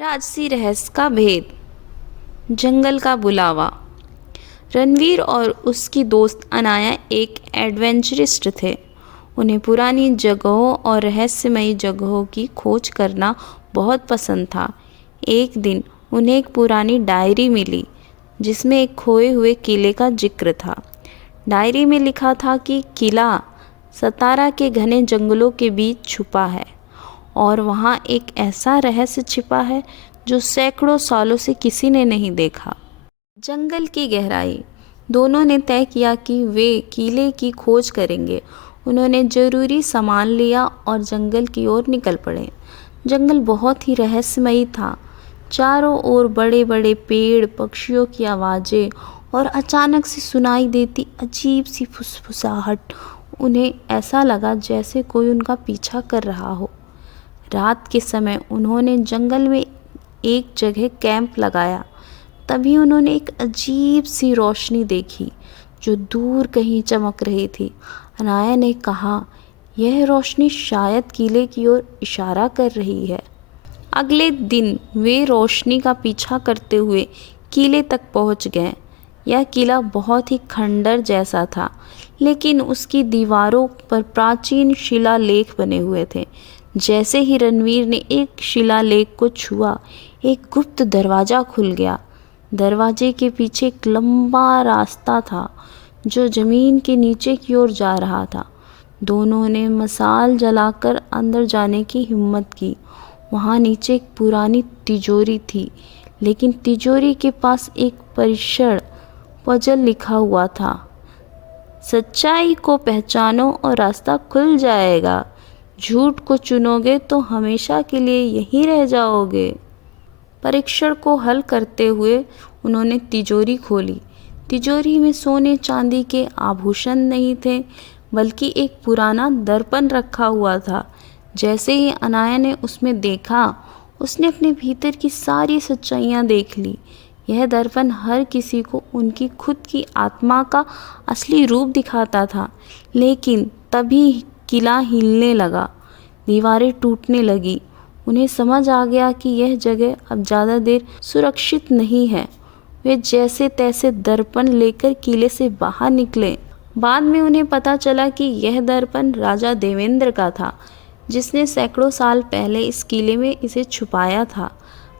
राजसी रहस्य का भेद। जंगल का बुलावा। रणवीर और उसकी दोस्त अनाया एक एडवेंचरिस्ट थे। उन्हें पुरानी जगहों और रहस्यमयी जगहों की खोज करना बहुत पसंद था। एक दिन उन्हें एक पुरानी डायरी मिली जिसमें एक खोए हुए किले का जिक्र था। डायरी में लिखा था कि किला सतारा के घने जंगलों के बीच छुपा है और वहाँ एक ऐसा रहस्य छिपा है जो सैकड़ों सालों से किसी ने नहीं देखा। जंगल की गहराई। दोनों ने तय किया कि वे किले की खोज करेंगे। उन्होंने जरूरी सामान लिया और जंगल की ओर निकल पड़े। जंगल बहुत ही रहस्यमयी था। चारों ओर बड़े बड़े पेड़, पक्षियों की आवाज़ें और अचानक से सुनाई देती अजीब सी फुसफुसाहट। उन्हें ऐसा लगा जैसे कोई उनका पीछा कर रहा हो। रात के समय उन्होंने जंगल में एक जगह कैंप लगाया। तभी उन्होंने एक अजीब सी रोशनी देखी जो दूर कहीं चमक रही थी। अनाया ने कहा, यह रोशनी शायद किले की ओर इशारा कर रही है। अगले दिन वे रोशनी का पीछा करते हुए किले तक पहुंच गए। यह किला बहुत ही खंडर जैसा था, लेकिन उसकी दीवारों पर प्राचीन शिलालेख बने हुए थे। जैसे ही रणवीर ने एक शिलालेख को छुआ, एक गुप्त दरवाज़ा खुल गया। दरवाजे के पीछे एक लंबा रास्ता था जो ज़मीन के नीचे की ओर जा रहा था। दोनों ने मशाल जलाकर अंदर जाने की हिम्मत की। वहाँ नीचे एक पुरानी तिजोरी थी, लेकिन तिजोरी के पास एक परीक्षण पजल लिखा हुआ था। सच्चाई को पहचानो और रास्ता खुल जाएगा। झूठ को चुनोगे तो हमेशा के लिए यहीं रह जाओगे। परीक्षण को हल करते हुए उन्होंने तिजोरी खोली। तिजोरी में सोने चांदी के आभूषण नहीं थे, बल्कि एक पुराना दर्पण रखा हुआ था। जैसे ही अनाया ने उसमें देखा, उसने अपने भीतर की सारी सच्चाइयाँ देख ली। यह दर्पण हर किसी को उनकी खुद की आत्मा का असली रूप दिखाता था। लेकिन तभी किला हिलने लगा, दीवारें टूटने लगी। उन्हें समझ आ गया कि यह जगह अब ज़्यादा देर सुरक्षित नहीं है। वे जैसे तैसे दर्पण लेकर किले से बाहर निकले। बाद में उन्हें पता चला कि यह दर्पण राजा देवेंद्र का था, जिसने सैकड़ों साल पहले इस किले में इसे छुपाया था।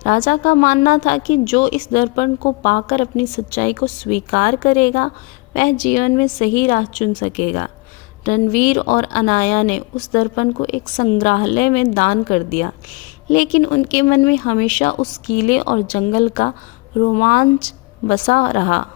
राजा का मानना था कि जो इस दर्पण को पाकर अपनी सच्चाई को स्वीकार करेगा, वह जीवन में सही राह चुन सकेगा। रणवीर और अनाया ने उस दर्पण को एक संग्रहालय में दान कर दिया, लेकिन उनके मन में हमेशा उस किले और जंगल का रोमांच बसा रहा।